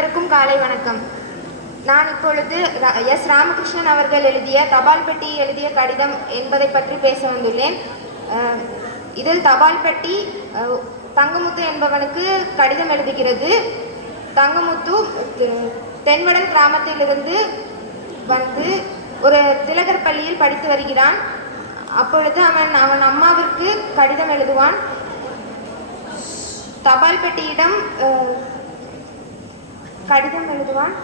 அனைவருக்கும் காலை வணக்கம். நான் இப்பொழுது எஸ். ராமகிருஷ்ணன் அவர்கள் எழுதிய தபால் பெட்டி எழுதிய கடிதம் என்பதை பற்றி பேச வந்துள்ளேன். இதில் தபால் பெட்டி தங்கமுத்து என்பவனுக்கு கடிதம் எழுதுகிறது. தங்கமுத்து தென்வடன் கிராமத்திலிருந்து வந்து ஒரு திலகர் பள்ளியில் படித்து வருகிறான். அப்பொழுது அவன் அம்மாவிற்கு கடிதம் எழுதுவான். தபால் பெட்டியிடம் கடிதம் எழுதுவான்.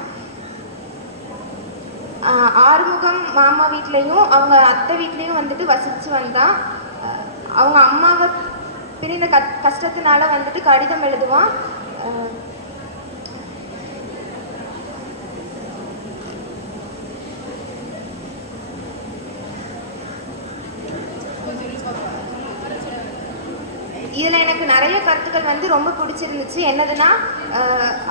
ஆறுமுகம் மாமா வீட்லேயும் அவங்க அத்தை வீட்லேயும் வந்துட்டு வசித்து வந்தான். அவங்க அம்மாவை பிரிந்த கஷ்டத்தினால வந்துட்டு கடிதம் எழுதுவான். இதில் எனக்கு நிறைய கருத்துக்கள் வந்து ரொம்ப பிடிச்சிருந்துச்சு. என்னதுன்னா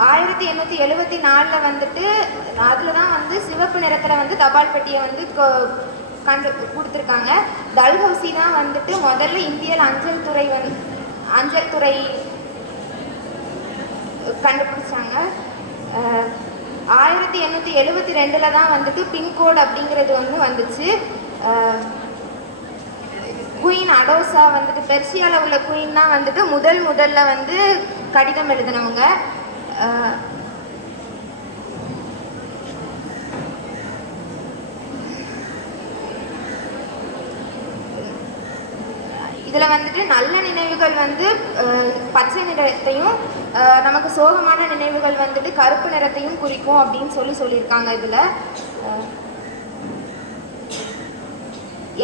1874 வந்துட்டு அதில் தான் வந்து சிவப்பு நிறத்தில் வந்து தபால் பெட்டியை வந்து கொடுத்துருக்காங்க. டல்ஹவுசி தான் வந்துட்டு முதல்ல இந்தியாவில் அஞ்சல் துறை கண்டுபிடிச்சாங்க. 1872 தான் வந்துட்டு பின்கோடு அப்படிங்கிறது ஒன்று வந்துச்சு. குயின் அடோசா வந்துட்டு பெர்சியாவில் உள்ள குயின் தான் வந்துட்டு முதல்ல வந்து கடிதம் எழுதினவங்க. இதில் வந்துட்டு நல்ல நினைவுகள் வந்து பச்சை நிறத்தையும் நமக்கு சோகமான நினைவுகள் வந்துட்டு கருப்பு நிறத்தையும் குறிக்கும் அப்படின்னு சொல்லியிருக்காங்க. இதில்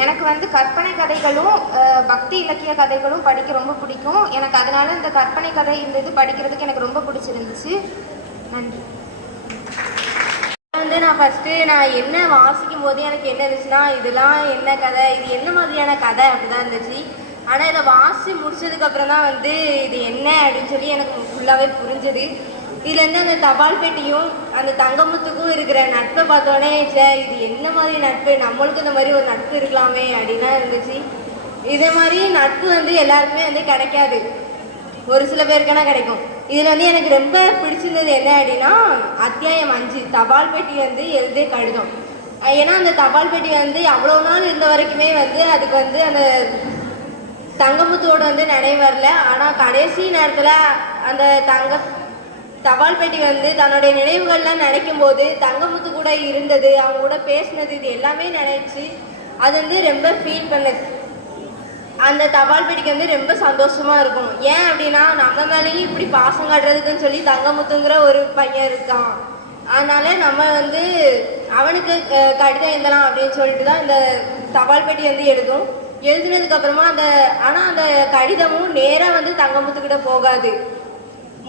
எனக்கு வந்து கற்பனை கதைகளும் பக்தி இலக்கிய கதைகளும் படிக்க ரொம்ப பிடிக்கும். எனக்கு அதனால இந்த கற்பனை கதை இந்த இது படிக்கிறதுக்கு எனக்கு ரொம்ப பிடிச்சிருந்துச்சு. நன்றி. நான் ஃபஸ்ட்டு என்ன வாசிக்கும் போது எனக்கு என்ன இருந்துச்சுன்னா, இதெல்லாம் என்ன கதை, இது என்ன மாதிரியான கதை அப்படிதான் இருந்துச்சு. ஆனால் இதை வாசித்து முடிச்சதுக்கப்புறம் தான் வந்து இது என்ன அப்படின்னு சொல்லி எனக்கு ஃபுல்லாகவே புரிஞ்சுது. இதுலேருந்து அந்த தபால் பெட்டியும் அந்த தங்கமுத்துக்கும் இருக்கிற நட்பை பார்த்தோன்னே இது என்ன மாதிரி நட்பு, நம்மளுக்கும் இந்த மாதிரி ஒரு நட்பு இருக்கலாமே அப்படின்லாம் இருந்துச்சு. இதே மாதிரி நட்பு வந்து எல்லாருக்குமே வந்து கிடைக்காது, ஒரு சில பேருக்குனா கிடைக்கும். இதில் வந்து எனக்கு ரொம்ப பிடிச்சிருந்தது என்ன அப்படின்னா, அத்தியாயம் 5 தபால் பெட்டி வந்து எழுதிய கடிதம். ஏன்னா அந்த தபால் பெட்டி வந்து அவ்வளோ நாள் இருந்த வரைக்குமே வந்து அதுக்கு வந்து அந்த தங்கமுத்தோடு வந்து நினைவு வரல. ஆனால் கடைசி நேரத்தில் அந்த தபால் பெட்டி வந்து தன்னுடைய நினைவுகள்லாம் நினைக்கும் போது தங்கமுத்து கூட இருந்தது, அவங்க கூட பேசினது, இது எல்லாமே நினைச்சு அது வந்து ரொம்ப ஃபீல் பண்ணது. அந்த தபால் பெட்டிக்கு வந்து ரொம்ப சந்தோஷமாக இருக்கும். ஏன் அப்படின்னா, நம்ம மேலேயும் இப்படி பாசம் காட்டுறதுக்குன்னு சொல்லி தங்கமுத்துங்கிற ஒரு பையன் இருக்கான். அதனால நம்ம வந்து அவனுக்கு கடிதம் எழுதலாம் அப்படின்னு சொல்லிட்டு தான் இந்த தபால் பெட்டி வந்து எழுதுனதுக்கப்புறமா ஆனால் அந்த கடிதமும் நேராக வந்து தங்கமுத்துக்கிட்ட போகாது.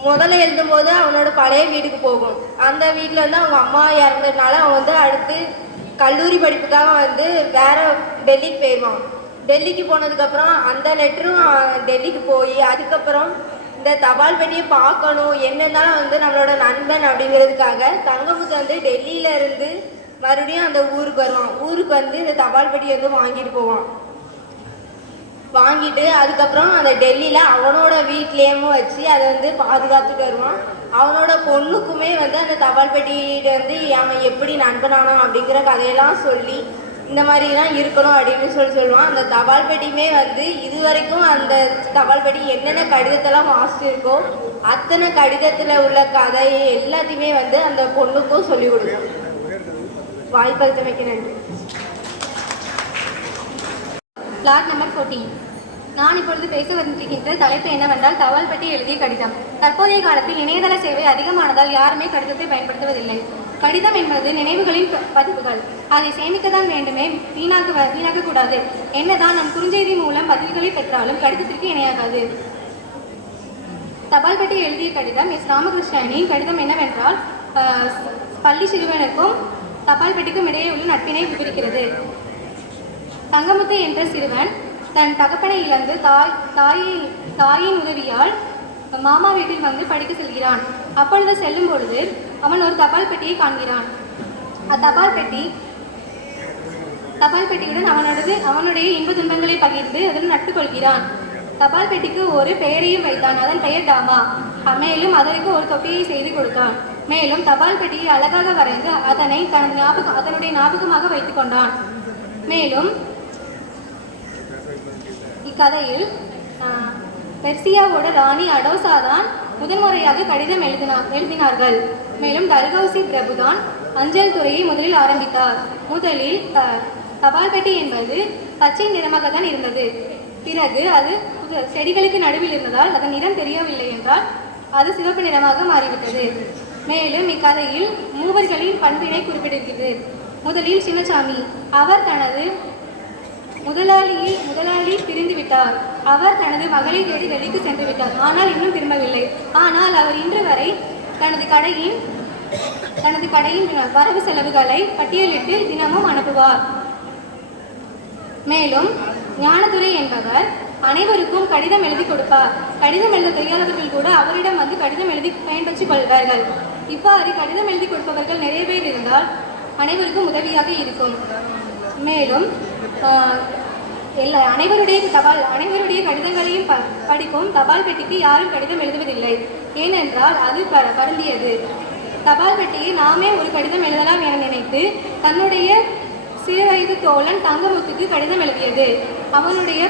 முதல்ல எழுதும்போது அவனோட பழைய வீட்டுக்கு போகும். அந்த வீட்டில் வந்து அவங்க அம்மா இறந்ததுனால அவன் வந்து அடுத்து கல்லூரி படிப்புக்காக வந்து வேறு டெல்லிக்கு போயிடுவான். டெல்லிக்கு போனதுக்கப்புறம் அந்த லெட்டரும் டெல்லிக்கு போய் அதுக்கப்புறம் இந்த தபால் பெட்டியை பார்க்கணும், என்னன்னாலும் வந்து நம்மளோட நண்பன் அப்படிங்கிறதுக்காக தங்கமுத்து வந்து டெல்லியிலேருந்து மறுபடியும் அந்த ஊருக்கு வருவான். ஊருக்கு வந்து இந்த தபால் பெட்டியை வந்து வாங்கிட்டு போவான். வாங்கிட்டு அதுக்கப்புறம் அந்த டெல்லியில் அவனோட வீட்லேயும் வச்சு அதை வந்து பாதுகாத்துட்டு வருவான். அவனோட பொண்ணுக்குமே வந்து அந்த தபால் பெட்டிகிட்ட வந்து அவன் எப்படி நண்பனானான் அப்படிங்கிற கதையெல்லாம் சொல்லி இந்த மாதிரிலாம் இருக்கணும் அப்படின்னு சொல்லுவான். அந்த தபால் பெட்டியுமே வந்து இது வரைக்கும் அந்த தபால் பெட்டி என்னென்ன கடிதத்தெல்லாம் வாசிச்சிருக்கோ அத்தனை கடிதத்தில் உள்ள கதையை எல்லாத்தையுமே வந்து அந்த பொண்ணுக்கும் சொல்லிக் கொடுக்கும். வாய்ப்பளித்தமைக்கு நன்றி. Flat number 14. நான் இப்பொழுது பேச வந்திருக்கின்ற தலைப்பு என்னவென்றால் தபால் பெட்டி எழுதிய கடிதம். தற்போதைய காலத்தில் இணையதள சேவை அதிகமானதால் யாருமே கடிதத்தை பயன்படுத்துவதில்லை. கடிதம் என்பது நினைவுகளின் பதிவுகள். அதை சேமிக்கத்தான் வேண்டுமே, வீணாக்கக்கூடாது. என்னதான் நம் குறுஞ்செய்தி மூலம் பதில்களை பெற்றாலும் கடிதத்திற்கு இணையாகாது. தபால் பெட்டி எழுதிய கடிதம் எஸ். ராமகிருஷ்ணனின் கடிதம் என்னவென்றால், பள்ளி சிறுவனுக்கும் தபால் பெட்டிக்கும் இடையே உள்ள நட்பினை விவரிக்கிறது. தங்கமுத்து என்ற சிறுவன் தன் தகப்பனை இழந்து தாயின் உதவியால் மாமா வீட்டில் வந்து படிக்க செல்கிறான். அப்பொழுது செல்லும் பொழுது அவன் ஒரு தபால் பெட்டியை காண்கிறான். அத்தபால் பெட்டியுடன் அவனுடைய இன்ப துன்பங்களை பகிர்ந்து அதில் நட்டு கொள்கிறான். தபால் பெட்டிக்கு ஒரு பெயரையும் வைத்தான். அதன் பெயர் டாமா. மேலும் அதற்கு ஒரு தொப்பியை செய்து கொடுத்தான். மேலும் தபால் பெட்டியை அழகாக வரைந்து அதனை அதனுடைய ஞாபகமாக வைத்துக் கொண்டான். மேலும் இக்கதையில் பெர்சியாவோட ராணி அடோசா தான் முதன்முறையாக கடிதம் எழுதினார்கள். மேலும் டல்ஹௌசி பிரபு தான் அஞ்சல் துறையை முதலில் ஆரம்பித்தார். முதலில் தபால் பெட்டி என்பது பச்சை நிறமாக தான் இருந்தது. பிறகு அது செடிகளுக்கு நடுவில் இருந்ததால் அதன் நிறம் தெரியவில்லை என்றால் அது சிவப்பு நிறமாக மாறிவிட்டது. மேலும் இக்கதையில் மூவர்களின் பண்பினை குறிப்பிடுகிறது. முதலில் சின்னசாமி, அவர் தனது முதலாளி பிரிந்து விட்டார். அவர் தனது மகளை தேடி வெளிக்கு சென்று விட்டார். ஆனால் இன்னும் திரும்பவில்லை. ஆனால் அவர் இன்று வரை தனது கடையின் வரவு செலவுகளை பட்டியலிட்டு தினமும் அனுப்புவார். மேலும் ஞானதுரை என்பவர் அனைவருக்கும் கடிதம் எழுதி கொடுப்பார். கடிதம் எழுத தெரியாதவர்கள் கூட அவரிடம் வந்து கடிதம் எழுதி பயன்பெற்றுக் கொள்வார்கள். இவ்வாறு கடிதம் எழுதி கொடுப்பவர்கள் நிறைய பேர் இருந்தால் அனைவருக்கும் உதவியாக இருக்கும். மேலும் அனைவருடைய கடிதங்களையும் படிக்கும் தபால் பெட்டிக்கு யாரும் கடிதம் எழுதுவதில்லை. ஏனென்றால் அது பருந்தியது. தபால் பெட்டியை நாமே ஒரு கடிதம் எழுதலாம் என நினைத்து தன்னுடைய சிறுவயது தோழன் தங்கமுத்துக்கு கடிதம் எழுதியது. அவனுடைய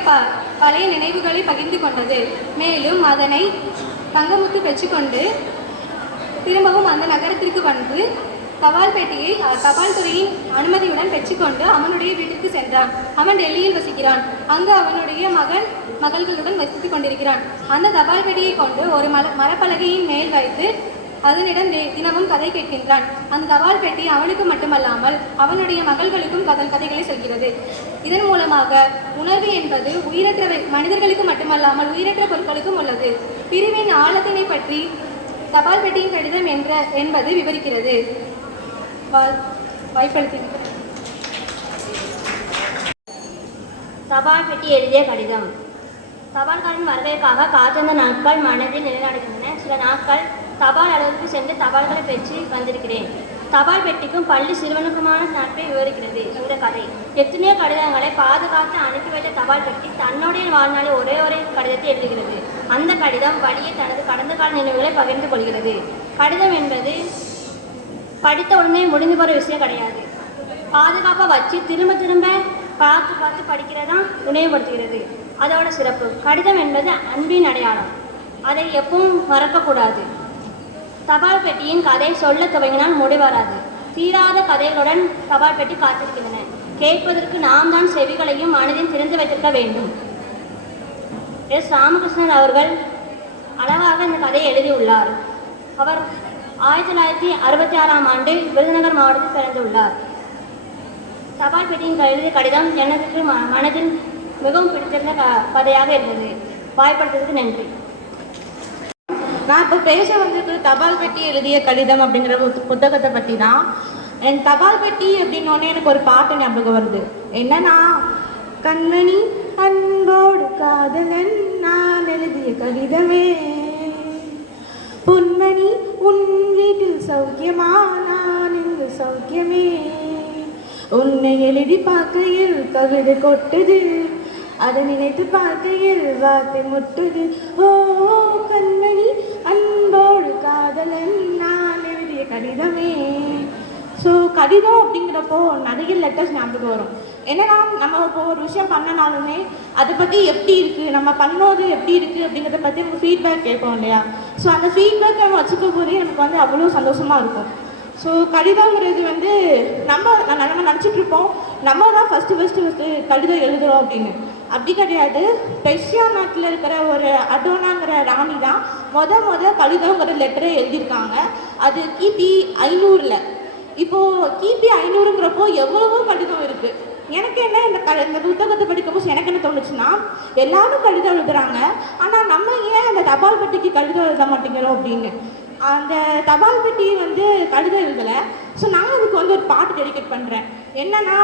பழைய நினைவுகளை பகிர்ந்து கொண்டது. மேலும் அதனை தங்கமுத்து பெற்றுக்கொண்டு திரும்பவும் அந்த நகரத்திற்கு வந்து தபால் பெட்டியை தபால் துறையின் அனுமதியுடன் பெற்றுக்கொண்டு அவனுடைய வீட்டுக்கு சென்றான். அவன் டெல்லியில் வசிக்கிறான். அங்கு அவனுடைய மகள்களுடன் வசித்துக் கொண்டிருக்கிறான். அந்த தபால் பெட்டியை கொண்டு ஒரு மரப்பலகையின் மேல் வைத்து அதனிடம் தினமும் கதை கேட்கின்றான். அந்த தபால் பெட்டி அவனுக்கு மட்டுமல்லாமல் அவனுடைய மகள்களுக்கும் கதைகளை சொல்கிறது. இதன் மூலமாக உணர்வு என்பது உயிரற்ற மனிதர்களுக்கு மட்டுமல்லாமல் உயிரற்ற பொருட்களுக்கும் உள்ளது. பிரிவின் ஆழத்தினை பற்றி தபால் பெட்டியின் கடிதம் என்பது விவரிக்கிறது. தபால் பெட்டி எழுதிய கடிதம். தபால்காரின் வருகைக்காக காத்திருந்த நாட்கள் மனதில் நிலைநாடுகின்றன. சில நாட்கள் தபால் அலுவலகத்துக்கு சென்று தபால்களை பெற்று வந்திருக்கிறேன். தபால் பெட்டிக்கும் பள்ளி சிறுவனுக்குமான நட்பை விவரிக்கிறது இந்த கதை. எத்தனையோ கடிதங்களை பாதுகாத்து அனுப்பி வைத்த தபால் பெட்டி தன்னுடைய வாழ்நாளில் ஒரே கடிதத்தை எழுதுகிறது. அந்த கடிதம் வழியே தனது கடந்த கால நினைவுகளை பகிர்ந்து கொள்கிறது. கடிதம் என்பது படித்த உடனே முடிந்து போகிற விஷயம் கிடையாது. பாதுகாப்பாக வச்சு திரும்ப பார்த்து படிக்கிறதான் நினைவுபடுத்துகிறது. அதோட சிறப்பு. கடிதம் என்பது அன்பின் அடையாளம். அதை எப்பவும் மறக்கக்கூடாது. தபால் பெட்டியின் கதை சொல்ல துவங்கினால் முடிவராது. தீராத கதைகளுடன் தபால் பெட்டி காத்திருக்கின்றன. கேட்பதற்கு நாம் தான் செவிகளையும் மனதையும் திறந்து வைத்திருக்க வேண்டும். எஸ். ராமகிருஷ்ணன் அவர்கள் அழகாக இந்த கதையை எழுதியுள்ளார். அவர் 1966ஆம் ஆண்டு விருதுநகர் மாவட்டத்தில் பிறந்துள்ளார். தபால் பெட்டியின் எழுதிய கடிதம் எனக்கு மனதில் மிகவும் பிடித்திருந்த கதையாக இருந்தது. வாய்ப்படுத்துறதுக்கு நன்றி. நான் இப்போ பேச வந்திருக்கிற தபால் பெட்டி எழுதிய கடிதம் அப்படிங்கிற புத்தகத்தை பற்றி தான். என் தபால் பெட்டி அப்படின்னோடனே எனக்கு ஒரு பாட்டு ஞாபகம் வருது. என்னன்னா, கண்மணி அன்போடு காதலன் நான் எழுதிய கடிதமே, பொன்மணி உன் வீட்டில் சௌக்கியமா நான் இங்கு சௌக்கியமே, உன்னை எழுதி பார்க்கையில் கவிதை கொட்டுது, அதை நினைத்து பார்க்கையில் வார்த்தை முட்டுது. ஓ கண்மணி அன்போடு காதலன் நான் எழுதிய கடிதமே. ஸோ கடிதம் அப்படிங்கிறப்போ நிறைய லெட்டர்ஸ் ஞாபகம் வரும். என்னன்னா, நம்ம இப்போ ஒரு விஷயம் பண்ணனாலுமே அதை பற்றி எப்படி இருக்குது, நம்ம பண்ணோது எப்படி இருக்குது அப்படிங்கிறத பற்றி நம்ம ஃபீட்பேக் கேட்போம் இல்லையா. ஸோ அந்த ஃபீட்பேக் நம்ம வச்சுக்க போதே நமக்கு வந்து அவ்வளோ சந்தோஷமாக இருக்கும். ஸோ கடிதங்கிறது நம்ம நினச்சிட்ருப்போம் நம்ம தான் ஃபஸ்ட்டு கடிதம் எழுதுகிறோம் அப்படின்னு. அப்படி கிடையாது. பெர்சியா நாட்டில் இருக்கிற ஒரு அடோனாங்கிற ராணி தான் முத கடிதங்கிற லெட்டரை எழுதியிருக்காங்க. அது கிபி 500. இப்போது கிபி 500ங்கிறப்போ எவ்வளவோ கடிதம் இருக்குது. எனக்கு என்ன இந்த புத்தகத்தை படிக்கும்போது எனக்கு என்ன தோணுச்சுன்னா, எல்லாரும் கடிதம் எழுதுகிறாங்க, ஆனால் நம்ம ஏன் அந்த தபால் பெட்டிக்கு கடிதம் எழுத மாட்டேங்கிறோம் அப்படின்னு. அந்த தபால் பெட்டி கடிதம் எழுதலை. ஸோ நான் அதுக்கு ஒரு பாட்டு டெடிகேட் பண்ணுறேன். என்னன்னா,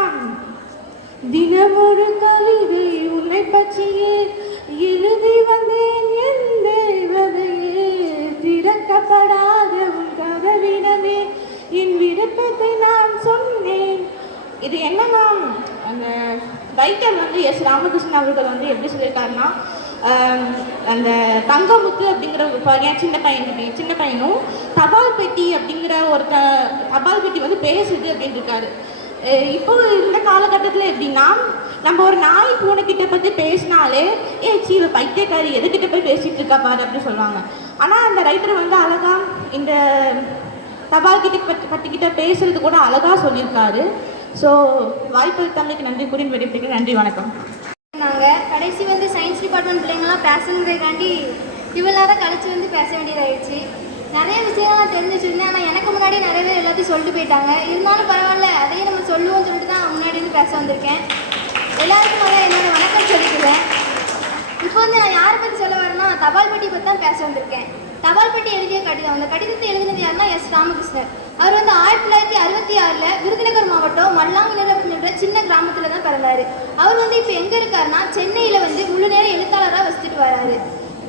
தினமொரு கவிதை உன்னை பற்றியே எழுதி வந்தேன் என் தேவதையே, திறக்கப்படாத உன் கதவிடமே என் விருப்பத்தை நான் சொன்னேன். இது என்னன்னா, அந்த ரைட்டர் எஸ். ராமகிருஷ்ணன் அவர்கள் எப்படி சொல்லியிருக்காருன்னா, அந்த தங்கமுத்து அப்படிங்கிற ஒரு பையன் சின்ன பையனும் தபால் பெட்டி அப்படிங்கிற ஒரு தபால் பெட்டி வந்து பேசுது அப்படின்னு இருக்காரு. இப்போ இந்த காலகட்டத்தில் எப்படின்னா நம்ம ஒரு நாய் பூனைக்கிட்ட பற்றி பேசினாலே சீவ பைத்தியக்காரி எதுக்கிட்ட போய் பேசிகிட்டு இருக்கா பாரு அப்படின்னு சொல்லுவாங்க. ஆனால் அந்த ரைட்டர் வந்து அழகாக இந்த தபால் பட்டிக்கிட்ட பேசுறது கூட அழகாக சொல்லியிருக்காரு. ஸோ வாய்ப்பு தங்களுக்கு நன்றி கூறி விடைபெறுகிறேன். நன்றி, வணக்கம். நாங்கள் கடைசி வந்து சயின்ஸ் டிபார்ட்மெண்ட் பிள்ளைங்களாம் பேசணுங்கிறதுக்காண்டி இவ்வளோ நேரம் கழிச்சு வந்து பேச வேண்டியதாகிடுச்சு. நிறைய விஷயங்கள்லாம் தெரிஞ்சு வச்சுருந்தேன். ஆனால் எனக்கு முன்னாடி நிறைய பேர் எல்லாத்தையும் சொல்லிட்டு போயிட்டாங்க. இருந்தாலும் பரவாயில்ல, அதையும் நம்ம சொல்லுவோம்னு சொல்லிட்டு தான் முன்னாடி வந்து பேச வந்திருக்கேன். எல்லாருக்கும் நான் என்னோடய வணக்கம் சொல்லிக்கிறேன். இப்போ வந்து நான் யாரை பற்றி சொல்ல வரேன்னா தபால் பெட்டி பற்றி தான் பேச வந்திருக்கேன். தபால் பெட்டி எழுதிய கடிதம், அந்த கடிதத்தை எழுதினது யாருன்னா எஸ் ராமகிருஷ்ணன். அவர் வந்து 1966 விருதுநகர் மாவட்டம் மல்லாங்கிணறு அப்படின்ற சின்ன கிராமத்தில் தான் பிறந்தார். அவர் வந்து இப்போ எங்கே இருக்காருன்னா சென்னையில் வந்து முழு நேர எழுத்தாளராக வசிச்சுட்டு வராரு.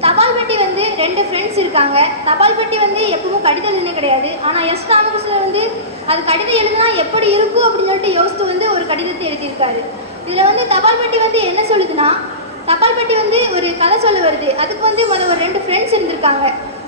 தபால் பெட்டி வந்து 2 ஃப்ரெண்ட்ஸ் இருக்காங்க. தபால் பெட்டி வந்து எப்பவும் கடிதம் எழுதுனே கிடையாது. ஆனால் எஸ் ராமகிருஷ்ணன் வந்து அது கடிதம் எழுதுனா எப்படி இருக்கும் அப்படின்னு சொல்லிட்டு யோசித்து வந்து ஒரு கடிதத்தை எழுதியிருக்காரு. இதில் வந்து தபால் பெட்டி வந்து என்ன சொல்லுதுன்னா, தபால் பெட்டி வந்து ஒரு கதை சொல்ல வருது. அதுக்கு வந்து ஒரு 2 ஃப்ரெண்ட்ஸ் இருந்திருக்காங்க.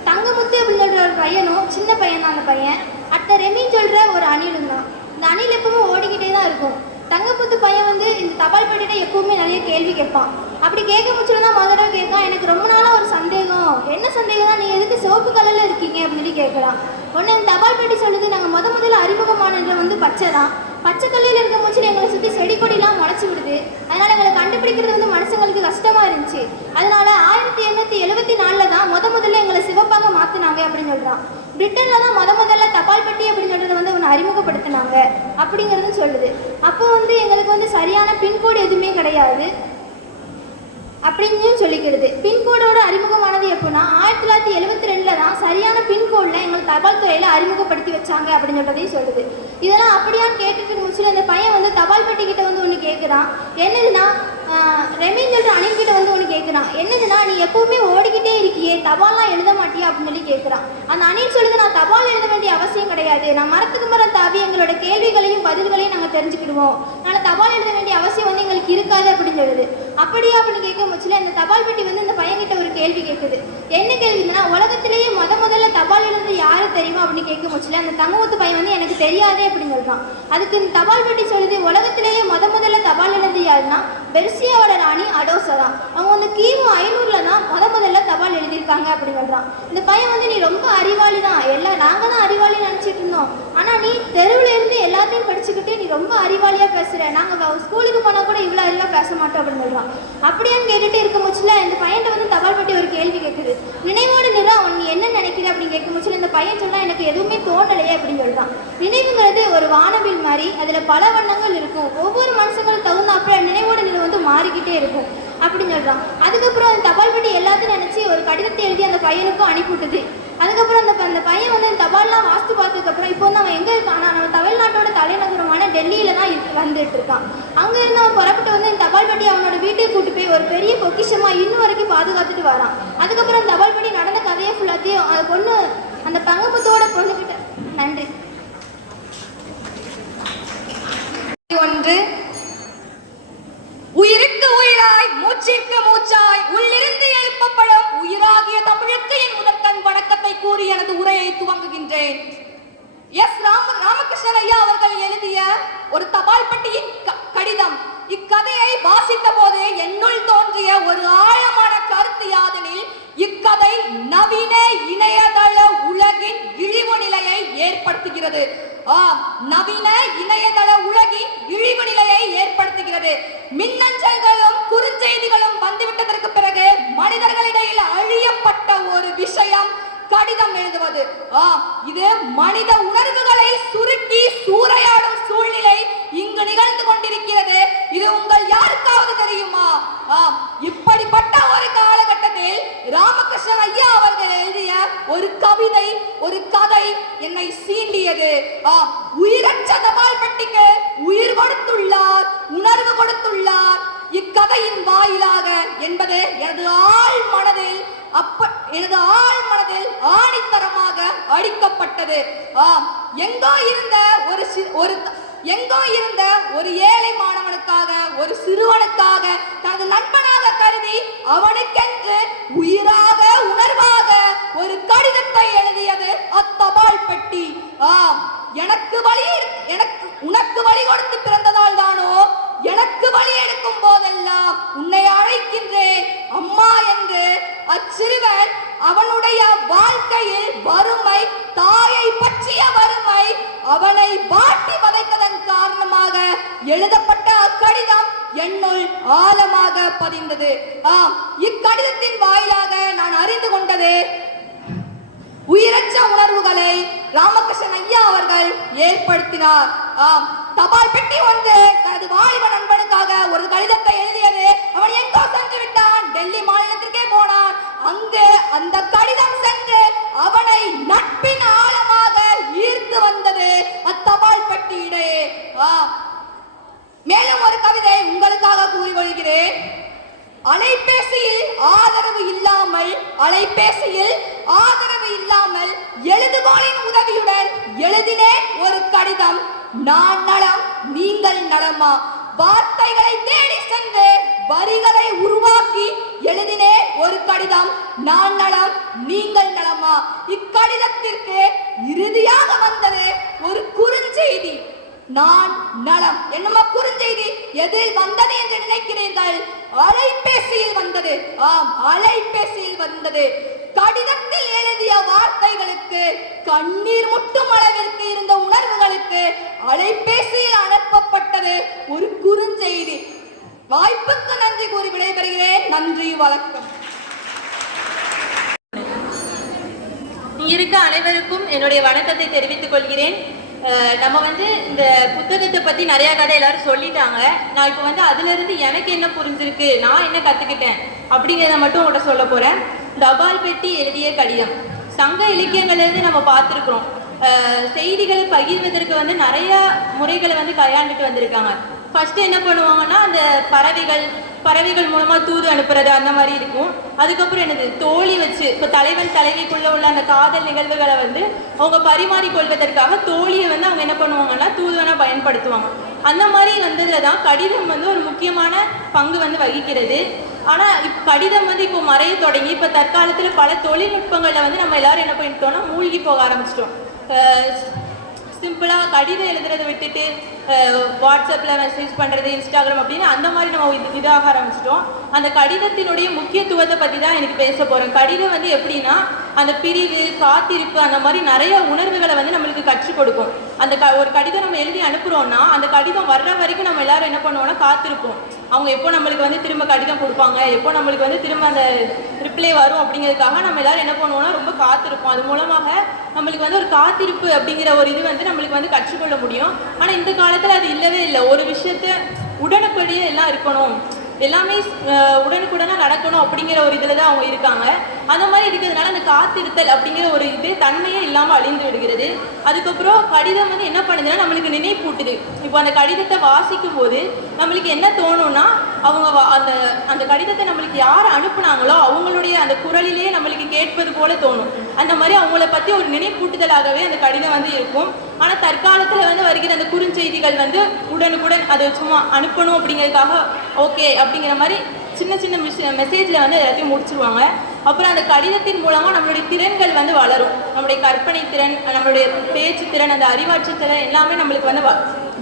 தங்கமுத்து அப்படின்னு சொல்கிற ஒரு பையனும் சின்ன பையன் தான். அந்த பையன் அத்தை ரெமின்னு சொல்கிற ஒரு அணிலும் தான். இந்த அணில் எப்பவும் ஓடிக்கிட்டே தான் இருக்கும். தங்கமுத்து பையன் வந்து இந்த தபால் பெட்டிகிட்ட எப்பவுமே நிறைய கேள்வி கேட்பான். அப்படி கேட்க முடிச்சுன்னா முதல்ல கேட்கான், எனக்கு ரொம்ப நாளாக ஒரு சந்தேகம். என்ன சந்தேகம்னா, நீ எதுக்கு சிவப்பு கலரில் இருக்கீங்க அப்படின்னு கேட்குறான். உடனே இந்த தபால் பெட்டி சொல்லுது, நாங்கள் முதல்ல அறிமுகமானதில் வந்து பச்சை தான். பச்சை கல்லில் இருக்க மூச்சில் எங்களை சுற்றி செடி கொடிலாம் முளைச்சி விடுது. அதனால் எங்களை கண்டுபிடிக்கிறது வந்து மனுஷங்களுக்கு கஷ்டமாக இருந்துச்சு. அதனால் 1874 தான் முதல்ல எங்களை சிவப்பாக மாற்றினாங்க அப்படின்னு சொல்கிறான். பிரிட்டனில் தான் முதல்ல தபால் பெட்டி அப்படின்னு சொல்கிறத வந்து ஒன்று அறிமுகப்படுத்தினாங்க அப்படிங்கிறதும் சொல்லுது. அப்போ வந்து எங்களுக்கு வந்து சரியான பின்கோடு எதுவுமே கிடையாது அப்படின்னு சொல்லிக்கிறது. பின்கோடோட அறிமுகமானது எப்படின்னா 1972 தான் சரியான பின்கோடில் எங்கள் தபால் துறையில் அறிமுகப்படுத்தி வச்சாங்க அப்படின்னு சொல்கிறதையும் சொல்லுது. இதெல்லாம் அப்படியான்னு கேட்டுட்டு முடிச்சுட்டு அந்த பையன் வந்து தபால் பெட்டிக்கிட்ட வந்து ஒன்று கேட்குறான். என்னதுன்னா, ரெமின்னு சொல்லிட்டு அணில்கிட்ட வந்து ஒன்று கேட்குறான். என்னதுன்னா, நீ எப்பவுமே ஓடிக்கிட்டே இருக்கியே, தபால்லாம் எழுத மாட்டியா அப்படின்னு சொல்லி கேட்குறான். அந்த அணில் சொல்லுது, நான் தபால் எழுத வேண்டிய அவசியம் கிடையாது. நான் மரத்துக்கு மரம் தாவி எங்களோட கேள்விகளையும் பதில்களையும் நாங்கள் தெரிஞ்சுக்கிடுவோம். அதனால் தபால் எழுத வேண்டிய அவசியம் வந்து எங்களுக்கு இருக்காது அப்படின்னு சொல்லுது. அப்படியா அப்படின்னு கேட்க முச்சில அந்த தபால் பெட்டி வந்து இந்த பையன்கிட்ட ஒரு கேள்வி கேட்குது. என்ன கேள்வின்னா, உலகத்திலேயே முதல்ல தபால் எழுந்து யாரு தெரியுமா அப்படின்னு கேட்க முச்சில அந்த தங்கமுத்து பையன் வந்து எனக்கு தெரியாதே அப்படின்னு சொல்றான். அதுக்கு இந்த தபால் பெட்டி சொல்லுது, உலகத்திலேயே முதல்ல தபால் எழுந்து யாருன்னா பெர்சியாவோட ராணி அடோசா தான். அவங்க வந்து கிமு 500 தான் முதல்ல தபால் எழுதியிருக்காங்க அப்படின்னு சொல்றான். இந்த பையன் வந்து, நீ ரொம்ப அறிவாளி தான், நாங்கள் தான் அறிவாளி நினச்சிட்டு இருந்தோம். ஆனால் நீ தெருவில் இருந்து எல்லாத்தையும் படிச்சுக்கிட்டு நீ ரொம்ப அறிவாளியாக பேசுகிற. நாங்கள் ஸ்கூலுக்கு போனால் கூட இவ்வளோ அறிவாக பேச மாட்டோம் அப்படின்னு சொல்கிறான். அப்படியான்னு கேட்டுட்டு இருக்க முச்சில் இந்த பையன்கிட்ட வந்து தபால் பெட்டி ஒரு கேள்வி கேட்குது. நினைவோடு நிறம் நீ என்ன நினைக்கிற அப்படின்னு கேட்க முச்சில் இந்த பையன் சொன்னால் எனக்கு எதுவுமே தோணலையே அப்படின்னு சொல்கிறான். நினைவுங்கிறது ஒரு வானவில் மாதிரி, அதில் பல வண்ணங்கள் இருக்கும். ஒவ்வொரு மனுஷங்களும் தகுந்தாப்புல நினைவோடு நிறம் வந்து மாறிக்கிட்டே இருக்கும் அப்படின்னு சொல்கிறான். அதுக்கப்புறம் அந்த தபால் பெட்டி எல்லாத்தையும் நினச்சி ஒரு கடிதத்தை எழுதி அந்த பையனுக்கும் அனுப்பிவிட்டுது. அதுக்கப்புறம் அந்த பையன் வந்து அந்த தபால்லாம் வாஸ்து பார்த்ததுக்கப்புறம் இப்போ வந்து அவன் எங்கே இருக்கான்னா, நம்ம தமிழ்நாட்டோட தலைநகரமான டெல்லியில் தான் வந்துட்டு இருக்கான். அங்கே இருந்து அவன் புறப்பட்டு வந்து இந்த தபால் பெட்டி அவனோட வீட்டுக்கு கூட்டு போய் ஒரு பெரிய பொக்கிஷமாக இன்னும் வரைக்கும் பாதுகாத்துட்டு வரான். அதுக்கப்புறம் அந்த தபால் பெட்டி நடந்த கதையை ஃபுல்லாத்தையும் அந்த பொண்ணு அந்த தங்கமுத்தோட பொண்ணுக்கிட்ட. நன்றி. ஒன்று, உயிருக்கு உயிராய் மூச்சிற்கு மூச்சாய் உள்ளிருந்து எழுப்பப்படும் உயிராகிய தமிழுக்கு என் முதற்கண் வணக்கத்தை கூறி எனது உரையை துவங்குகின்றேன். எஸ் ராமகிருஷ்ணன் ஐயா அவர்கள் எழுதிய ஒரு தபால் பெட்டியின் கடிதம். இக்கதையை வாசித்த போது என்னுள் தோன்றிய ஒரு ஆழமான கருத்து யாதெனில், இக்கதை நவீன இணையதள உலகின் இழிவு நிலையை ஏற்படுத்துகிறது. நவீன இணையதள உலகின் இழிவு நிலையை ஏற்படுத்துகிறது. மின்னஞ்சல்களும் குறுஞ்செய்திகளும் வந்துவிட்டதற்கு பிறகு மனிதர்களிடையில் அழியப்பட்ட ஒரு விஷயம் கடிதம் எழுதுவது. இது மனித உணர்வுகளை சுருக்கி சூறையாடும் சூழ்நிலை இங்கு நிகழ்ந்து கொண்டிருக்கிறது. இது உங்கள் யாருக்காவது தெரியுமா? இப்படிப்பட்ட ஒரு காலகட்டத்தில் ராமகிருஷ்ணன் ஐயா அவர்கள் எழுதிய ஒரு கவிதை, ஒரு கதை என்னை சீண்டியது. உயிரற்ற தபால் பெட்டிக்கு உயிர் கொடுத்துள்ளார், உணர்வு கொடுத்துள்ளார் இக்கதையின் வாயிலாக என்பது எனது ஆழ் மனதில் ஆணித்தரமாக அடிக்கப்பட்டது. எங்கோ இருந்த எங்கோ இருந்த ஒரு ஏழை மாணவனுக்காக, ஒரு சிறுவனுக்காக, தனது நண்பனாக கருதி அவனுக்கென்று உயிராக உணர்வாக ஒரு கடிதத்தை எழுதியது அத்தபால் பெட்டி. உனக்கு வழி கொடுத்து பிறந்ததால் தானோ எனக்கு வழி எடுக்கும் போதெல்லாம் உன்னை அழைக்கின்றேன் அம்மா என்று அச்சிறுவன் அவனுடைய வாழ்க்கையில் வறுமை, தாயை பற்றிய வறுமை அவனை வாட்டி வதைத்ததன் காரணமாக எழுதப்பட்ட அக்கடிதம் என்னுள் ஆழமாக பதிந்தது. இக்கடிதத்தின் வாயிலாக நான் அறிந்து கொண்டது, உயிரற்ற உணர்வுகளை ராமகிருஷ்ணன் ஐயா அவர்கள் ஏற்படுத்தினார். தபால் பெட்டி ஒன்று தனது வாலிப நண்பனுக்காக ஒரு கடிதத்தை எழுதியது. அவன் எங்கோ சென்று விட்டான், டெல்லி மாநிலத்திற்கே போனான். அங்கு அந்த கடிதம் சென்று அவனை நட்பின் ஆழமாக ஈர்த்து வந்தது அத்தபால் பெட்டியிடையே. மேலும் ஒரு கவிதை உங்களுக்காக கூறிக்கொள்கிறேன். அலைபேசியில் ஆதரவு இல்லாமல் எழுதுகோலின் உதவியுடன் எழுதினேன் ஒரு கடிதம். நான் நலம், நீங்கள் நலமா? வார்த்தைகளை தேடி சென்று வரிகளை உருவாக்கி எழுதினேன் ஒரு கடிதம். நான் நலம், நீங்கள் நலமா? இக்கடிதத்திற்கு இறுதியாக வந்தது ஒரு குறுஞ்செய்தி. நான் நலம். என்னமா குறுஞ்செய்தி எதில் வந்தது என்று நினைக்கிறீர்கள்? அலைபேசியில் வந்தது. அலைபேசியில் வந்தது. கடிதத்தில் எழுதிய வார்த்தைகளுக்கு, கண்ணீர் முட்டும் அளவிற்கு இருந்த உணர்வுகளுக்கு அலைபேசியில் அனுப்பப்பட்டது ஒரு குறுஞ்செய்தி. வாய்ப்புக்கு நன்றி கூறி விடைபெறுகிறேன். நன்றி, வணக்கம். இங்கிருக்க அனைவருக்கும் என்னுடைய வணக்கத்தை தெரிவித்துக் கொள்கிறேன். நம்ம இந்த புத்தகத்தை பற்றி நிறையா கதை எல்லாரும் சொல்லிட்டாங்க. நான் இப்போ அதிலிருந்து எனக்கு என்ன புரிஞ்சிருக்கு, நான் என்ன கற்றுக்கிட்டேன் அப்படிங்கிறத மட்டும் உங்கள்கிட்ட சொல்ல போகிறேன். தபால் பெட்டி எழுதிய கடிதம் சங்க இலக்கியங்கள்லேருந்து நம்ம பார்த்துருக்குறோம். செய்திகளை பகிர்வதற்கு நிறையா முறைகளை கையாண்டுட்டு வந்திருக்காங்க. ஃபஸ்ட்டு என்ன பண்ணுவாங்கன்னா, அந்த பறவைகள் மூலமாக தூது அனுப்புறது அந்த மாதிரி இருக்கும். அதுக்கப்புறம் என்னது, தோழி வச்சு, இப்போ தலைவன் தலைவிக்குள்ளே உள்ள அந்த காதல் நிகழ்வுகளை அவங்க பரிமாறிக்கொள்வதற்காக தோழியை அவங்க என்ன பண்ணுவாங்கன்னா தூதுவனை பயன்படுத்துவாங்க. அந்த மாதிரி வந்ததில் தான் கடிதம் ஒரு முக்கியமான பங்கு வகிக்கிறது. ஆனால் கடிதம் இப்போ மறைய தொடங்கி இப்போ தற்காலத்தில் பல தொழில்நுட்பங்களில் நம்ம எல்லாரும் என்ன பண்ணிட்டோம்னா மூழ்கி போக ஆரம்பிச்சிட்டோம். சிம்பிளாக கடிதம் எழுதுறதை விட்டுட்டு வாட்ஸ்அப்பில் மெசேஜ் பண்ணுறது, இன்ஸ்டாகிராம் அப்படின்னு அந்த மாதிரி நம்ம இதாக ஆரம்பிச்சிட்டோம். அந்த கடிதத்தினுடைய முக்கியத்துவத்தை பற்றி தான் எனக்கு பேச போகிறேன். கடிதம் எப்படின்னா, அந்த பிரிவு, காத்திருப்பு, அந்த மாதிரி நிறைய உணர்வுகளை நம்மளுக்கு கற்றுக் கொடுக்கும். அந்த ஒரு கடிதம் நம்ம எழுதி அனுப்புகிறோன்னா அந்த கடிதம் வர்ற வரைக்கும் நம்ம எல்லாரும் என்ன பண்ணுவோம்னா காத்திருப்போம். அவங்க எப்போ நம்மளுக்கு திரும்ப கடிதம் கொடுப்பாங்க, எப்போ நம்மளுக்கு திரும்ப அந்த ரிப்ளை வரும் அப்படிங்கிறதுக்காக நம்ம எல்லாரும் என்ன பண்ணுவோம்னா ரொம்ப காத்திருப்போம். அது மூலமாக நம்மளுக்கு ஒரு காத்திருப்பு அப்படிங்கிற ஒரு இது நம்மளுக்கு கற்றுக்கொள்ள முடியும். ஆனால் இந்த காலத்தில் அது இல்லவே இல்லை. ஒரு விஷயத்த உடனுக்குள்ளேயே எல்லாம் இருக்கணும், எல்லாமே உடனுக்குடனே நடக்கணும் அப்படிங்கிற ஒரு இதில் தான் அவங்க இருக்காங்க. அந்த மாதிரி இருக்கிறதுனால அந்த காத்திருத்தல் அப்படிங்கிற ஒரு இது தன்மையே இல்லாமல் அழிந்து விடுகிறது. அதுக்கப்புறம் கடிதம் என்ன பண்ணுதுன்னா நம்மளுக்கு நினைப்பூட்டுது. இப்போ அந்த கடிதத்தை வாசிக்கும் போது நம்மளுக்கு என்ன தோணும்னா, அவங்க அந்த கடிதத்தை நம்மளுக்கு யார் அனுப்புனாங்களோ அவங்களுடைய அந்த குரலிலேயே நம்மளுக்கு கேட்பது போல தோணும். அந்த மாதிரி அவங்கள பற்றி ஒரு நினைப்பூட்டுதலாகவே அந்த கடிதம் இருக்கும். ஆனால் தற்காலத்தில் வருகிற அந்த குறுஞ்செய்திகள் உடனுக்குடன் அதை சும்மா அனுப்பணும் அப்படிங்கிறதுக்காக ஓகே அப்படிங்கிற மாதிரி சின்ன சின்ன மெசேஜில் எல்லாத்தையும் முடிச்சிருவாங்க. அப்புறம் அந்த கடிதத்தின் மூலமாக நம்மளுடைய திறன்கள் வளரும். நம்மளுடைய கற்பனை திறன், நம்மளுடைய பேச்சு திறன், அந்த அறிவாற்றல் திறன் எல்லாமே நம்மளுக்கு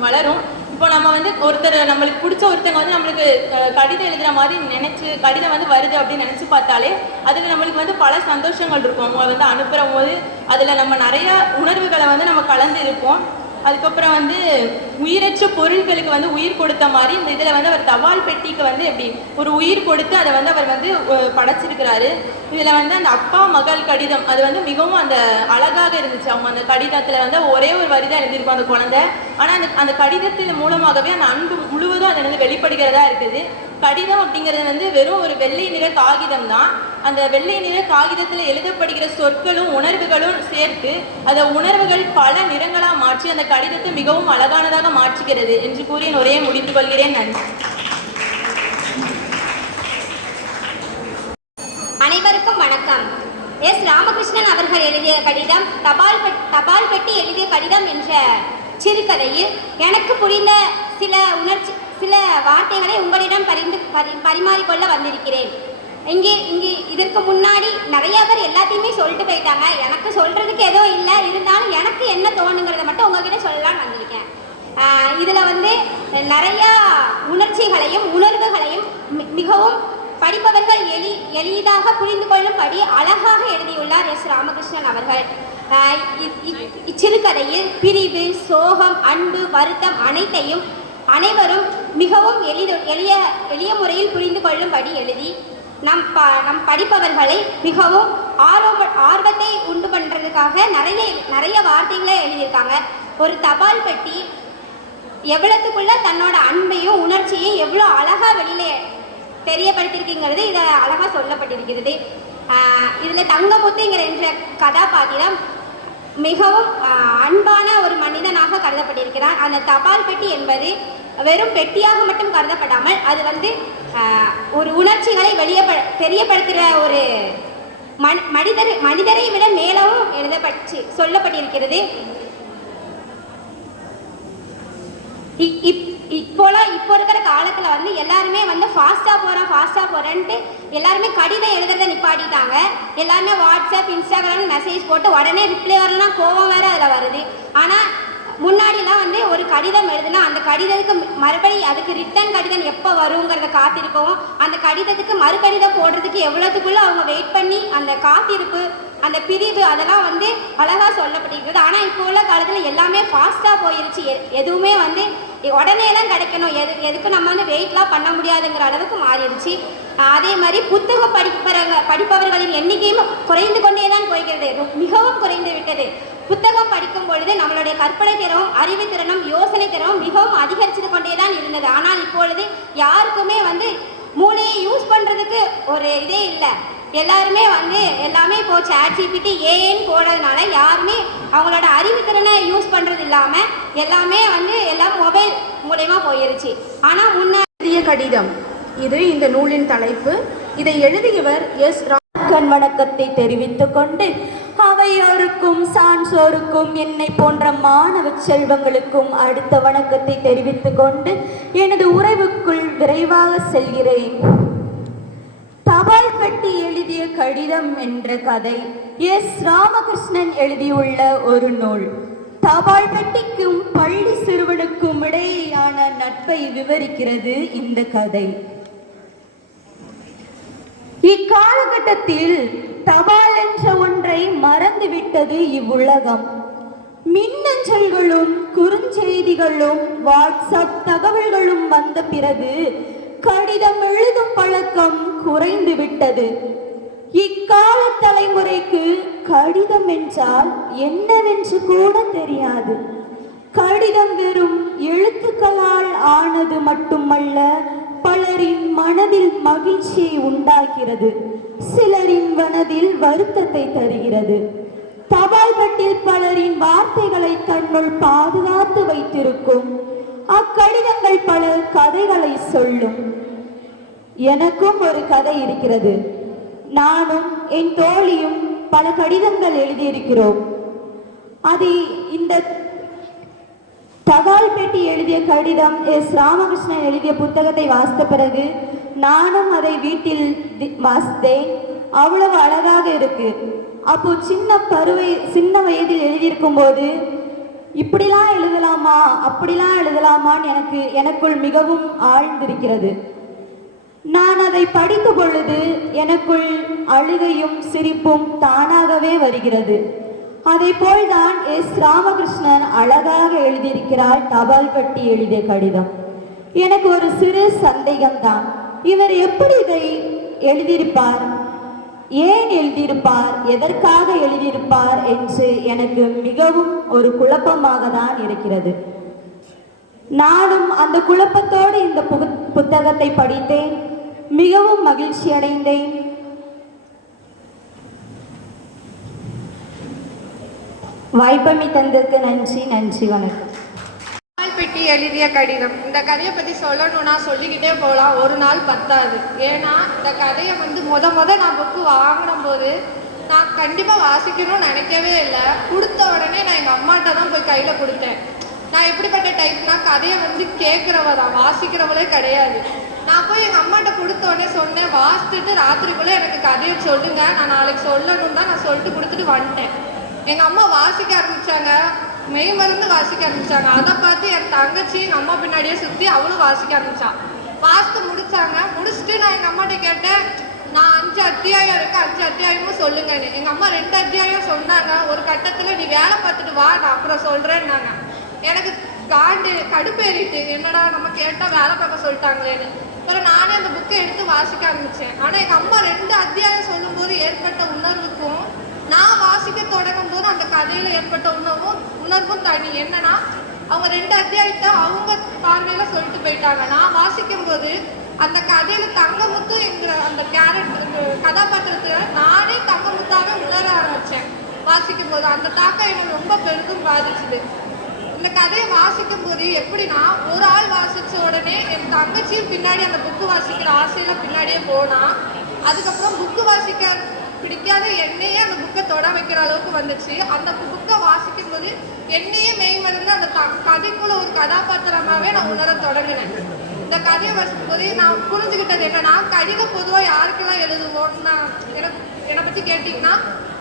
வளரும். இப்போ நம்ம ஒருத்தர் நம்மளுக்கு பிடிச்ச ஒருத்தங்க நம்மளுக்கு கடிதம் எழுதுகிற மாதிரி நினச்சி கடிதம் வருது அப்படின்னு நினச்சி பார்த்தாலே அதில் நம்மளுக்கு பல சந்தோஷங்கள் இருக்கும். அவங்க அனுப்புகிற போது அதில் நம்ம நிறையா உணர்வுகளை நம்ம கலந்து இருப்போம். அதுக்கப்புறம் உயிரற்ற பொருட்களுக்கு உயிர் கொடுத்த மாதிரி இந்த இதில் அவர் தபால் பெட்டிக்கு எப்படி ஒரு உயிர் கொடுத்து அதை அவர் படைச்சிருக்கிறாரு. இதில் அந்த அப்பா மகள் கடிதம் அது மிகவும் அந்த அழகாக இருந்துச்சு. அவங்க அந்த கடிதத்தில் ஒரே ஒரு வரி தான் எழுதியிருக்கும் அந்த குழந்தை. ஆனால் அந்த கடிதத்தின் மூலமாகவே அந்த அன்பு முழுவதும் அது வெளிப்படுகிறதா இருக்குது. கடிதம் அப்படிங்கிறது வெறும் ஒரு வெள்ளை நிற காகிதம் தான். அந்த வெள்ளை நிற காகிதத்தில் எழுதப்படுகிற சொற்களும் உணர்வுகளும் சேர்த்து அந்த உணர்வுகள் பல நிறங்களாக மாற்றி அந்த கடிதத்தை மிகவும் அழகானதாக மாற்றுகிறது என்று கூறி உரையை முடித்துக் கொள்கிறேன். நன்றி. அனைவருக்கும் வணக்கம். எஸ். ராமகிருஷ்ணன் அவர்கள் எழுதிய கடிதம் தபால் பெட்டி எழுதிய கடிதம் என்ற சிறுகதையில் எனக்கு புரிந்த சில வார்த்தைகளை உங்களிடம் பரிமாறிக்கொள்ள வந்திருக்கிறேன். இங்கே இதற்கு முன்னாடி நிறைய பேர் எல்லாத்தையுமே சொல்லிட்டு போயிட்டாங்க. எனக்கு சொல்கிறதுக்கு எதுவும் இல்லை, இருந்தாலும் எனக்கு என்ன தோணுங்கிறத மட்டும் உங்ககிட்ட சொல்லலான்னு வந்திருக்கேன். இதில் வந்து நிறையா உணர்ச்சிகளையும் உணர்வுகளையும் மிகவும் படிப்பவர்கள் எளிதாக புரிந்து கொள்ளும்படி அழகாக எழுதியுள்ளார் எஸ். ராமகிருஷ்ணன் அவர்கள். இச்சிறுகதையில் பிரிவு, சோகம், அன்பு, வருத்தம் அனைத்தையும் அனைவரும் மிகவும் எளிய முறையில் புரிந்து கொள்ளும்படி எழுதி நம் படிப்பவர்களை மிகவும் ஆர்வத்தை உண்டு பண்ணுறதுக்காக நிறைய வார்த்தைகளை எழுதியிருக்காங்க. ஒரு தபால் பெட்டி எவ்வளவுக்குள்ள தன்னோட அன்பையும் உணர்ச்சியையும் எவ்வளோ அழகாக வெளியிலே தெரியப்படுத்தியிருக்குங்கிறது இதை அழகாக சொல்லப்பட்டிருக்கிறது. இதில் தங்கமுத்துங்கிற என்ற கதாபாத்திரம் மிகவும் அன்பான ஒரு மனிதனாக கருதப்பட்டிருக்கிறார். அந்த தபால் பெட்டி என்பது வெறும் பெட்டியாக மட்டும் கருதப்படாமல் அது வந்து ஒரு உணர்ச்சிகளை தெரியப்படுத்துகிற ஒரு மனிதரை விட மேலவும் சொல்லப்பட்டிருக்கிறது. இப்போ இருக்கிற காலத்தில் வந்து எல்லாருமே வந்து ஃபாஸ்ட்டாக போகிறேன்ட்டு எல்லாருமே கடிதம் எழுதுறதை நிப்பாட்டிட்டாங்க. எல்லாருமே வாட்ஸ்அப், இன்ஸ்டாகிராம் மெசேஜ் போட்டு உடனே ரிப்ளை வரலாம், கோவம் வேறு அதில் வருது. ஆனால் முன்னாடிலாம் வந்து ஒரு கடிதம் எழுதுனா அந்த கடிதத்துக்கு மறுபடி அதுக்கு ரிட்டன் கடிதம் எப்போ வருங்கிறத காத்திருக்கவும், அந்த கடிதத்துக்கு மறுகடிதம் போடுறதுக்கு எவ்வளோத்துக்குள்ளே அவங்க வெயிட் பண்ணி அந்த காத்திருப்பு, அந்த பிரிவு அதெல்லாம் வந்து அழகாக சொல்லப்பட்டிருக்கிறது. ஆனால் இப்போ உள்ள காலத்தில் எல்லாமே ஃபாஸ்ட்டாக போயிருச்சு. எதுவுமே வந்து உடனேலாம் கிடைக்கணும், எதுக்கு நம்ம வந்து வெயிட்லாம் பண்ண முடியாதுங்கிற அளவுக்கு மாறிடுச்சு. அதே மாதிரி புத்தகம் படிப்பவர்களின் எண்ணிக்கையும் குறைந்து கொண்டே தான் போய்கிறது, மிகவும் குறைந்து விட்டது. புத்தகம் படிக்கும் பொழுது நம்மளுடைய கற்பனை திறமும் அறிவுத்திறனும் யோசனை திறமும் மிகவும் அதிகரித்து கொண்டே தான் இருந்தது. ஆனால் இப்பொழுது யாருக்குமே வந்து மூளையை யூஸ் பண்ணுறதுக்கு ஒரு இதே இல்லை. எல்லாருமே வந்து எல்லாமே இப்போ ChatGPT ஏன்னு போடுறதுனால யாருமே அவங்களோட அறிவுத்திறனை யூஸ் பண்ணுறது இல்லாமல் எல்லாமே வந்து எல்லாம் மொபைல் மூலயமா போயிருச்சு. ஆனால் எழுதிய கடிதம் இது இந்த நூலின் தலைப்பு. இதை எழுதியவர் எஸ். வணக்கத்தை தெரிவித்துக் கொண்டு அவையோருக்கும் சான்றோருக்கும் என்னை போன்ற மாணவ செல்வங்களுக்கும் அடுத்த வணக்கத்தை தெரிவித்துக் கொண்டு எனது உரைவுக்குள் விரைவாக செல்கிறேன். தபால் பெட்டி எழுதிய கடிதம் என்ற கதை எஸ். ராமகிருஷ்ணன் எழுதியுள்ள ஒரு நூல். தபால் பெட்டிக்கும் பள்ளி சிறுவனுக்கும் இடையேயான நட்பை விவரிக்கிறது இந்த கதை. இக்காலகட்டத்தில் தபால் என்ற ஒன்றை மறந்துவிட்டது இவ்வுலகம். மின்னஞ்சல்களும் குறுஞ்செய்திகளும் வாட்ஸ்அப் தகவல்களும் வந்த பிறகு கடிதம் எழுதும் பழக்கம் குறைந்து விட்டது. இக்கால தலைமுறைக்கு கடிதம் என்றால் என்னவென்று கூட தெரியாது. கடிதம் வெறும் எழுத்துக்களால் ஆனது மட்டுமல்ல, பலரின் மனதில் மகிழ்ச்சியை உண்டாகிறது, சிலரின் மனதில் வருத்தத்தை தருகிறது. தபால் பெட்டியில் பலரின் வார்த்தைகளை தன்னுள் பாதுகாத்து வைத்திருக்கும் அக்கடிதங்கள் பல கதைகளை சொல்லும். எனக்கும் ஒரு கதை இருக்கிறது. நானும் என் தோழியும் பல கடிதங்கள் எழுதியிருக்கிறோம். அது இந்த தபால் பெட்டி எழுதிய கடிதம் எஸ். ராமகிருஷ்ணன் எழுதிய புத்தகத்தை வாசித்த பிறகு நானும் அதை வீட்டில் வாசித்தேன். அவ்வளவு அழகாக இருக்கு. அப்போ சின்ன வயதில் எழுதியிருக்கும் போது இப்படிலாம் எழுதலாமா அப்படிலாம் எழுதலாமான்னு எனக்குள் மிகவும் ஆழ்ந்திருக்கிறது. நான் அதை படித்த பொழுது எனக்குள் அழுகையும் சிரிப்பும் தானாகவே வருகிறது. அதை போல்தான் எஸ். ராமகிருஷ்ணன் அழகாக எழுதியிருக்கிறார் தபால் பெட்டி எழுதிய கடிதம். எனக்கு ஒரு சிறு சந்தேகம்தான், இவர் எப்படி இதை எழுதியிருப்பார், ஏன் எழுதியிருப்பார், எதற்காக எழுதியிருப்பார் என்று எனக்கு மிகவும் ஒரு குழப்பமாக தான் இருக்கிறது. நானும் அந்த குழப்பத்தோடு இந்த புத்தகத்தை படித்தேன், மிகவும் மகிழ்ச்சி அடைந்தேன். வாய்ப்பமை தந்ததுக்கு நன்றி வணக்கம். தபால் பெட்டி எழுதிய கடிதம். இந்த கதையை பற்றி சொல்லணும்னா சொல்லிக்கிட்டே போகலாம், ஒரு நாள் பத்தாது. ஏன்னா இந்த கதையை வந்து முத நான் புக்கு வாங்கினபோது நான் கண்டிப்பாக வாசிக்கணும்னு நினைக்கவே இல்லை. கொடுத்த உடனே நான் எங்கள் அம்மாட்ட தான் போய் கையில் கொடுத்தேன். நான் எப்படிப்பட்ட டைப்னா கதையை வந்து கேட்குறவ தான், வாசிக்கிறவளே கிடையாது. நான் போய் எங்கள் அம்மாட்ட கொடுத்தோடனே சொன்னேன், வாசிச்சுட்டு ராத்திரிக்குள்ளே எனக்கு கதையை சொல்லுங்க, நான் நாளைக்கு சொல்லணும் தான் நான் சொல்லிட்டு கொடுத்துட்டு வந்துட்டேன். எங்கள் அம்மா வாசிக்க ஆரம்பித்தாங்க, மெய் மருந்து வாசிக்க ஆரம்பித்தாங்க. அதை பார்த்து என் தங்கச்சி எங்கள் அம்மா பின்னாடியே சுற்றி அவளும் வாசிக்க ஆரம்பித்தான். வாசித்து முடித்தாங்க. முடிச்சுட்டு நான் எங்கள் அம்மாட்ட கேட்டேன், நான் 5 அத்தியாயம் இருக்குது, 5 அத்தியாயமும் சொல்லுங்கன்னு. எங்கள் அம்மா 2 அத்தியாயம் சொன்னாங்க. ஒரு கட்டத்தில் நீ வேலை பார்த்துட்டு வா, நான் அப்புறம் சொல்கிறேன்னாங்க. எனக்கு கடுப்பேறிட்டு, என்னடா நம்ம கேட்டால் வேலை பார்க்க சொல்லிட்டாங்களேன்னு. அப்புறம் நானே அந்த புக்கை எடுத்து வாசிக்க ஆரம்பித்தேன். ஆனால் எங்கள் அம்மா 2 அத்தியாயம் சொல்லும்போது ஏற்பட்ட உணர்வுக்கும் நான் வாசிக்க தொடங்கும் போது அந்த கதையில் ஏற்பட்ட உணர்வும் தனி. என்னன்னா, அவங்க 2 அத்தியாயத்தை அவங்க பார்வையில் சொல்லிட்டு போயிட்டாங்க. நான் வாசிக்கும் போது அந்த கதையில் தங்கமுத்து என்கிற அந்த கதாபாத்திரத்தை நானே தங்கமுத்தாவே உணர ஆரம்பித்தேன். வாசிக்கும் போது அந்த தாக்கம் எனக்கு ரொம்ப பெரிதும் பாதிச்சுது. இந்த கதையை வாசிக்கும் போது எப்படின்னா, ஒரு ஆள் வாசித்த உடனே என் தங்கச்சியும் பின்னாடி அந்த புக்கு வாசிக்கிற ஆசையில் பின்னாடியே போனால், அதுக்கப்புறம் புக்கு வாசிக்க பிடிக்காத என்னையே அந்த புக்கை தொட வைக்கிற அளவுக்கு வந்துச்சு. அந்த புக்கை வாசிக்கும் போது என்னையே மெய் மறந்து அந்த கதைக்குள்ள ஒரு கதாபாத்திரமாகவே நான் உணர தொடங்கினேன். இந்த கதையை வாசிக்கும் போது நான் புரிஞ்சுக்கிட்டது என்னன்னா, கடிதம் பொதுவாக யாருக்கெல்லாம் எழுதுவோம்னு நான் என்னை பற்றி கேட்டிங்கன்னா,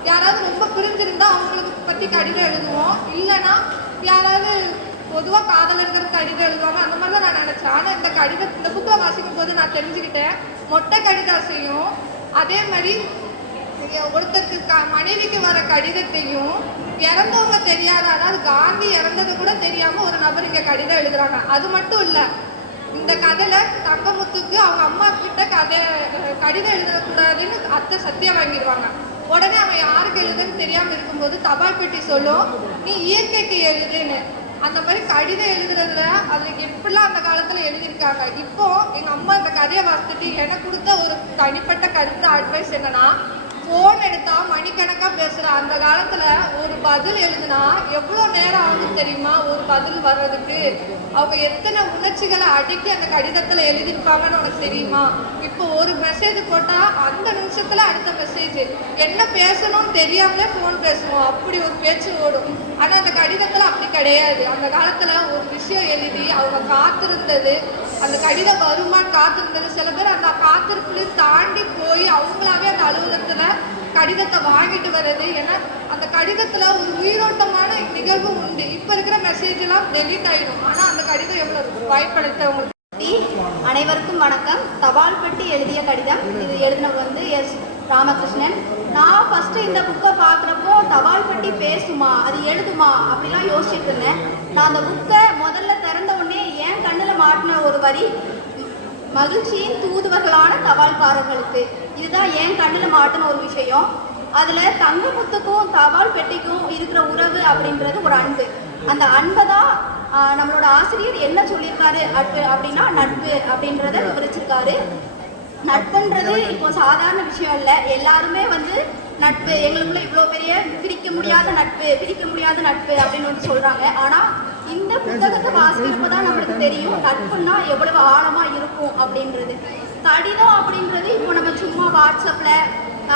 யாராவது ரொம்ப புரிஞ்சிருந்தா அவங்களுக்கு பற்றி கடிதம் எழுதுவோம், இல்லைன்னா யாராவது பொதுவாக காதலர்கள் கடிதம் எழுதுவாங்க, அந்த மாதிரி தான் நான் நினச்சேன். ஆனால் இந்த புக்கை வாசிக்கும் போது நான் தெரிஞ்சுக்கிட்டேன், மொட்டை கடிதாசையும் அதே மாதிரி ஒருத்தருக்கு மனைவிக்கு வர கடிதத்தையும் இறந்தவங்க தெரியாத, அதாவது காந்தி இறந்தது கூட தெரியாமல் ஒரு நபர் இங்கே கடிதம் எழுதுறாங்க. அது மட்டும் இல்லை, இந்த கதையில் தங்கமுத்துக்கு அவங்க அம்மா கிட்ட கடிதம் எழுதக்கூடாதுன்னு அத்தை சத்தியம் வாங்கிடுவாங்க. உடனே அவன் யாருக்கு எழுதுன்னு தெரியாமல் இருக்கும்போது தபால் பெட்டி சொல்லும், நீ இயற்கைக்கு எழுதுன்னு. அந்த மாதிரி கடிதம் எழுதுறதுல அதுக்கு எப்படிலாம் அந்த காலத்தில் எழுதியிருக்காங்க. இப்போ எங்கள் அம்மா இந்த கதையை வாசித்துட்டு எனக்கு கொடுத்த ஒரு தனிப்பட்ட கருத்து அட்வைஸ் என்னன்னா, ஃபோன் எடுத்தால் மணிக்கணக்காக பேசுகிற அந்த காலத்தில் ஒரு பதில் எழுதுனா எவ்வளோ நேரம் ஆகும் தெரியுமா? ஒரு பதில் வர்றதுக்கு அவங்க எத்தனை உணர்ச்சிகளை அடக்கி அந்த கடிதத்தில் எழுதியிருப்பாங்கன்னு உனக்கு தெரியுமா? இப்போ ஒரு மெசேஜ் போட்டால் அந்த நிமிஷத்தில் அடுத்த மெசேஜ், என்ன பேசணும்னு தெரியாமலே ஃபோன் பேசுவோம், அப்படி ஒரு பேச்சு ஓடும். ஆனால் அந்த கடிதத்தில் அப்படி கிடையாது. அந்த காலத்தில் ஒரு விஷயம் எழுதி அவங்க காத்திருந்தது, அந்த கடிதம் வருமானு காத்திருந்தது. சில பேர் அந்த காத்திருப்புலையும் தாண்டி போய் அவங்களாவே அந்த அலுவலகத்தில் கடிதத்தை வாங்கிட்டு வர்றது. ஏன்னா அந்த கடிதத்தில் ஒரு உயிரோட்டமான நிகழ்வு உண்டு. இப்போ இருக்கிற மெசேஜ் எல்லாம் டெலீட் ஆகிடும், ஆனால் அந்த கடிதம் எவ்வளோ வாய்ப்பளித்தவங்களுக்கு. அனைவருக்கும் வணக்கம். தபால் பெட்டி எழுதிய கடிதம். இது எழுதினவர் வந்து எஸ் ராமகிருஷ்ணன். நான் ஃபஸ்ட்டு இந்த புக்கை பார்க்குறப்போ தபால் பெட்டி பேசுமா, அது எழுதுமா அப்படிலாம் யோசிச்சுட்டு இருந்தேன். நான் அந்த புக்கை முதல்ல திறந்த உடனே என் கண்ணில் மாட்டின ஒரு வரி, மகிழ்ச்சியின் தூதுவர்களான தபால்காரர்களுக்கு. இதுதான் என் கண்ணில் மாட்டின ஒரு விஷயம். அதில் தங்கமுத்துக்கும் தபால் பெட்டிக்கும் இருக்கிற உறவு அப்படின்றது ஒரு அன்பு. அந்த அன்பை தான் நம்மளோட ஆசிரியர் என்ன சொல்லியிருக்காரு அப்படின்னா, நட்பு அப்படின்றத விவரிச்சிருக்காரு. நட்புன்றது இப்போ சாதாரண விஷயம் இல்லை. எல்லாருமே வந்து நட்பு, எங்களுக்குள்ள இவ்வளோ பெரிய பிரிக்க முடியாத நட்பு அப்படின்னு வந்து சொல்கிறாங்க. ஆனால் இந்த புத்தகத்தை வாசிக்கிறப்ப தான் நம்மளுக்கு தெரியும் நட்புன்னா எவ்வளவு ஆழமாக இருக்கும் அப்படின்றது. கடிதம் அப்படின்றது இப்போ நம்ம சும்மா வாட்ஸ்அப்பில்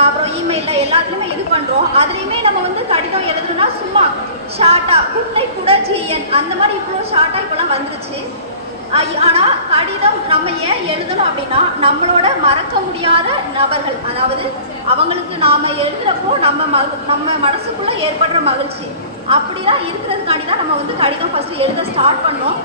அப்புறம் இமெயிலில் எல்லாத்துலேயுமே இது பண்ணுறோம். அதுலேயுமே நம்ம வந்து கடிதம் எழுதுனா சும்மா ஷார்ட்டாக குட்டை கூட ஜிஎன் அந்த மாதிரி இவ்வளோ ஷார்ட்டாக இப்போலாம் வந்துருச்சு. ஆனால் கடிதம் நம்ம ஏன் எழுதணும் அப்படின்னா, நம்மளோட மறக்க முடியாத நபர்கள், அதாவது அவங்களுக்கு நாம் எழுதுகிறப்போ நம்ம மனசுக்குள்ளே ஏற்படுற மகிழ்ச்சி அப்படிலாம் இருக்கிறதுக்காண்டி தான் நம்ம வந்து கடிதம் ஃபஸ்ட்டு எழுத ஸ்டார்ட் பண்ணோம்.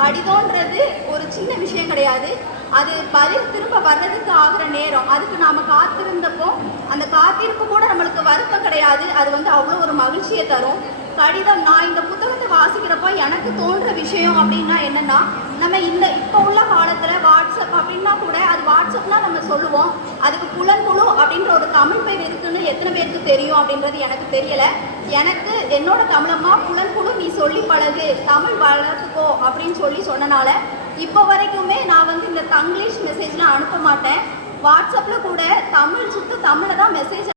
கடிதம்ன்றது ஒரு சின்ன விஷயம் கிடையாது. அது பதில் திரும்ப வர்றதுக்கு ஆகிற நேரம், அதுக்கு நாம் காத்திருந்தப்போ அந்த காத்திருப்பு கூட நம்மளுக்கு வருத்தம் கிடையாது. அது வந்து அவ்வளோ ஒரு மகிழ்ச்சியை தரும். கடிதம் நான் இந்த புத்தகத்தை வாசிக்கிறப்போ எனக்கு தோன்ற விஷயம் அப்படின்னா என்னென்னா, நம்ம இப்போ உள்ள காலத்தில் வாட்ஸ்அப் அப்படின்னா கூட அது வாட்ஸ்அப்னா நம்ம சொல்லுவோம், அதுக்கு புலன்குழு அப்படின்ற ஒரு தமிழ் பேர் இருக்குன்னு எத்தனை பேருக்கு தெரியும் அப்படின்றது எனக்கு தெரியலை. எனக்கு என்னோட தமிழம்மா புலன்குழு நீ சொல்லி பழகு, தமிழ் வளர்த்துக்கோ அப்படின்னு சொன்னனால இப்போ வரைக்குமே நான் வந்து இந்த தங்கிலீஷ் மெசேஜ்லாம் அனுப்ப மாட்டேன். வாட்ஸ்அப்பில் கூட தமிழை தான் மெசேஜ்